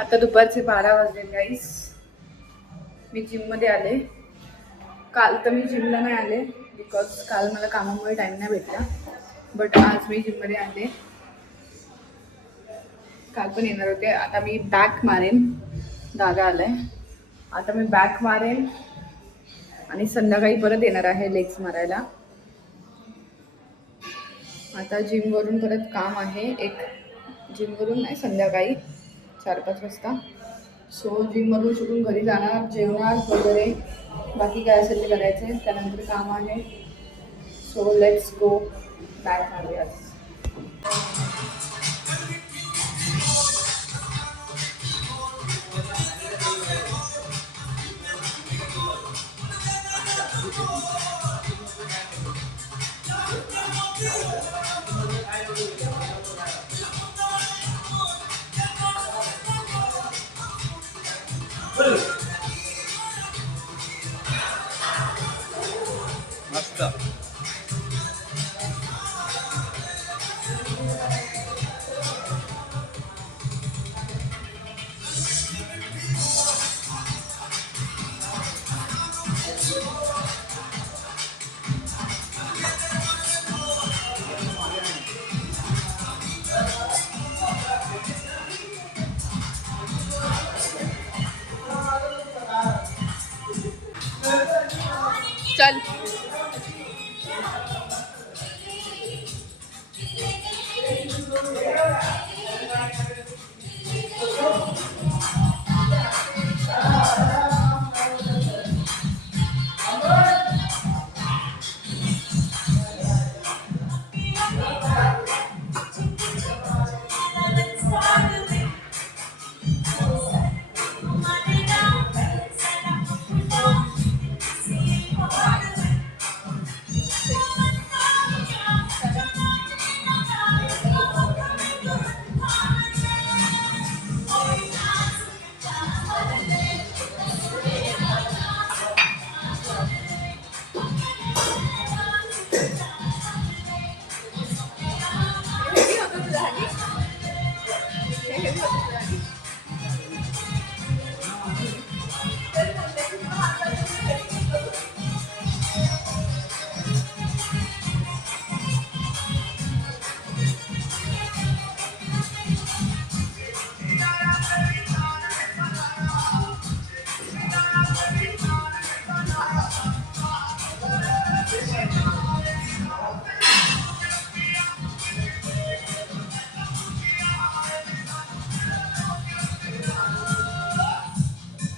आता दुपारचे 12 वाजले गाईस. मी जिममध्ये आले. काल तर मी जिमला नाही आले बिकॉज काल मला कामामुळे टाईम नाही भेटला. बट आज मी जिममध्ये आले. काल पण येणार होते. आता मी बॅक मारेन. दादा आलाय. आता मी बॅक मारेन आणि संध्याकाळी परत येणार आहे लेग्स मारायला. आता जिमवरून परत काम आहे एक. जिमवरून नाही, संध्याकाळी 4-5 वाजता. सो जिममधून सुटून घरी जाणार, जेवणार वगैरे, बाकी काय असेल ते करायचं. त्यानंतर काम आहे. सो लेट्स गो बॅक मारूया. मस्त. चल.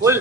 फुल.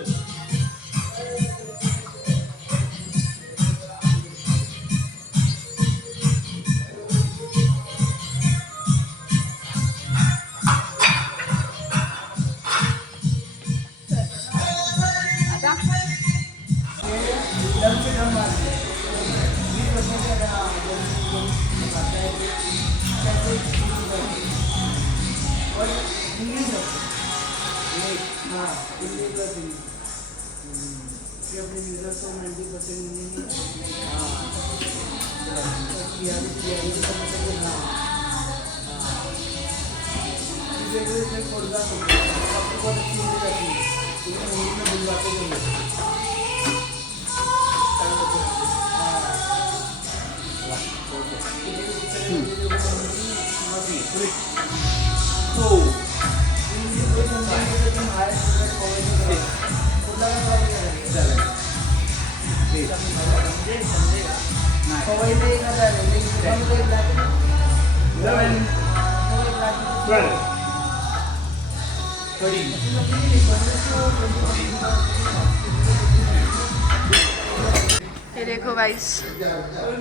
हे देखो गाइस,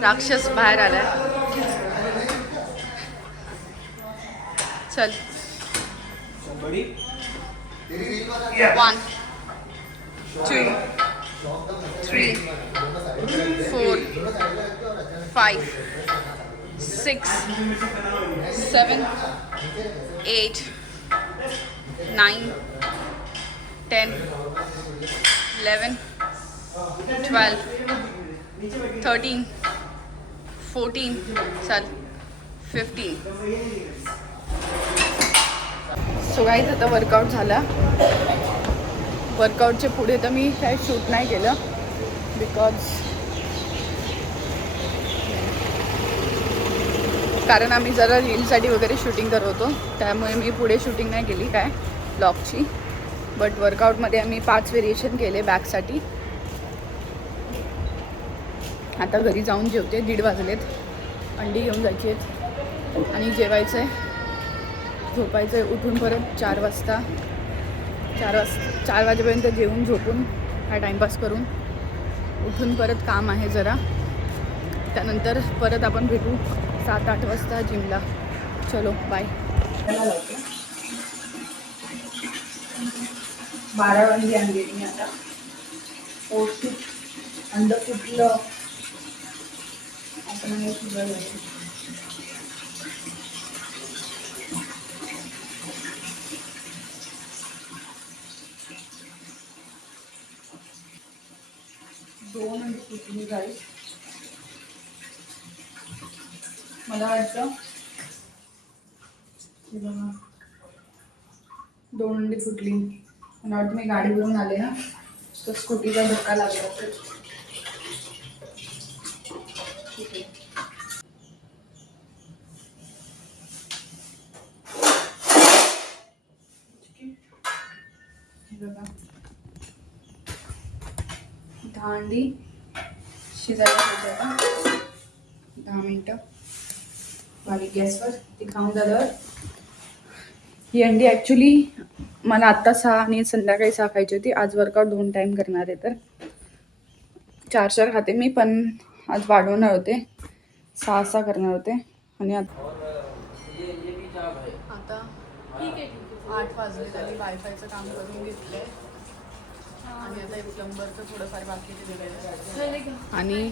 राक्षस बाहेर आलाय. चल. 1 2 3 4 5 6 7 8 9 10 11 12 13 14 चल 15. सो गाईज आता वर्कआउट झाला. वर्कआउटचे पुढे तर मी काही शूट नाही केलं कारण आम्ही जरा रीलसाठी वगैरे शूटिंग करत होतो, त्यामुळे मी पुढे शूटिंग नाही केली काय ब्लॉगची. बट वर्कआउटमध्ये आम्ही 5 व्हेरिएशन केले बॅकसाठी. आता घरी जाऊन जेवते. 1:30 वाजलेत. अंडी घेऊन जायची आहेत आणि जेवायचं आहे, झोपायचं आहे. उठून परत 4 वाजेपर्यंत जेवून झोपून हा टाईमपास करून उठून परत काम आहे जरा. त्यानंतर परत आपण भेटू 7-8 वाजता जिमला. चलो बाय. 12 वाजले आणली मी आता. पौष्टिक अंड फुटलं आपण हे सुद्धा झालं. दोन अंडी फुटली गाईस. मला वाटतं 2 अंडी फुटली. मला वाटतं मी गाडीवरून आले ना, तर स्कूटीचा धक्का लागला असेल. ठीक आहे. बघा 10 अंडी शिजायला होते आता. 10 मिनटं बारीक गॅसवर. ती खाऊन झाल्यावर ही अंडी ॲक्च्युली मला आत्ता 6 आणि संध्याकाळी 6 खायची होती. आज वर्कआउट 2 टाईम करणार आहे तर 4 खाते मी, पण आज वाढवणार होते, 6 करणार होते. आणि आता ठीक आहे 8 वाजले आणि वायफायचं काम करून घेतलं आहे. आणि आता एक प्लंबरचं थोडंफार बाकी दिलेलं. आणि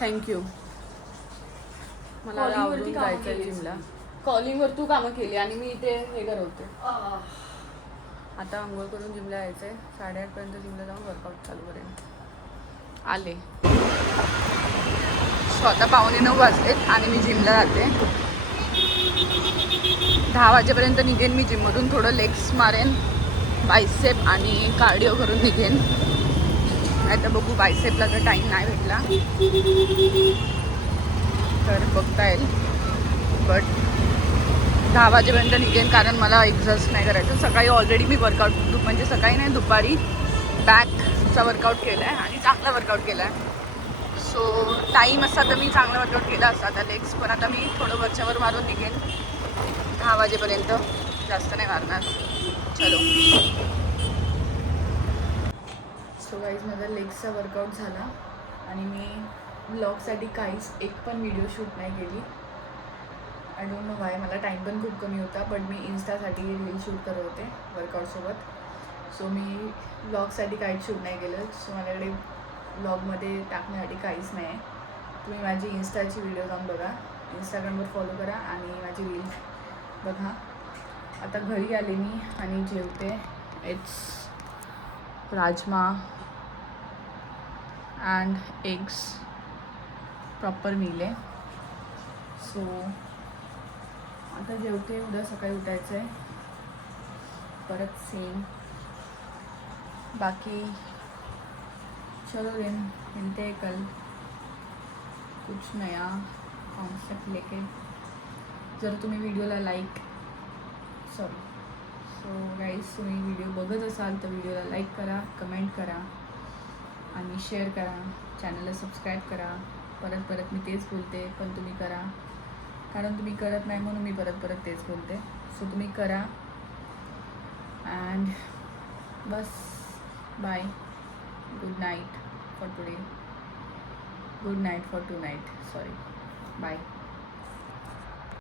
थँक्यू. मला आवडून जायचं आहे जिमला. कॉलिंगवर तू कामं केली आणि मी इथे हे करवते. आता आंघोळ करून जिमला यायचं आहे. 8:30 जिमला जाऊन वर्कआउट चालू करेन. आले. स्वतः 8:45 वाजलेत आणि मी जिमला जाते. 10 वाजेपर्यंत निघेन मी जिममधून. थोडं लेग्स मारेन, बायसेप आणि कार्डिओ करून निघेन. नाही तर बघू, बायसेपला जर टाईम नाही भेटला तर बघता येईल. बट 10 वाजेपर्यंत निघेन, कारण मला एक्झर्स नाही करायचं. सकाळी ऑलरेडी मी वर्कआउट, म्हणजे सकाळी नाही दुपारी बॅकचा वर्कआउट केला आहे आणि चांगला वर्कआउट केला आहे. सो टाईम असता तर मी चांगला वर्कआउट केला असता आता लेग्स. पण आता मी थोडं वरच्यावर मारून निघेन 10 वाजेपर्यंत. जास्त नाही मारणार. चलो. सो गाईज माझा लेग्सचा वर्कआउट झाला आणि मी ब्लॉगसाठी एक पण व्हिडिओ शूट नाही केली. I don't know Y. मला टाईम पण खूप कमी होता, बट मी इन्स्टासाठी रील शूट करत होते वर्कआउटसोबत. सो मी ब्लॉगसाठी काहीच शूट नाही केलं. सो माझ्याकडे ब्लॉगमध्ये टाकण्यासाठी काहीच नाही आहे. तुम्ही माझी इन्स्टाची व्हिडिओ जाऊन बघा, इंस्टाग्रामवर फॉलो करा आणि माझी रील बघा. आता घरी आले मी आणि जेवते. It's rajma and eggs. Proper meal आहे. सो आता जेवते. उद्या सकाळी उठायचं आहे परत सेम. बाकी चलो दिन मिलते हैं कल कुछ नया कॉन्सेप्ट लेके. जर तुम्ही व्हिडिओला सो गाईज तुम्ही व्हिडिओ बघत असाल तर व्हिडिओला लाईक करा, कमेंट करा आणि शेअर करा. चॅनलला सबस्क्राईब करा. परत मी तेच बोलते, पण तुम्ही करा, कारण तुम्ही करत नाही म्हणून मी परत तेच बोलते. सो तुम्ही करा. अँड बस bye. Good night for today. Good night for tonight. Sorry. Bye.